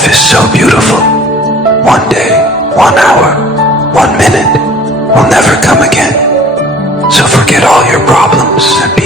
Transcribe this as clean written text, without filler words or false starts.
Life is so beautiful. One day, 1 hour, 1 minute will never come again. So forget all your problems and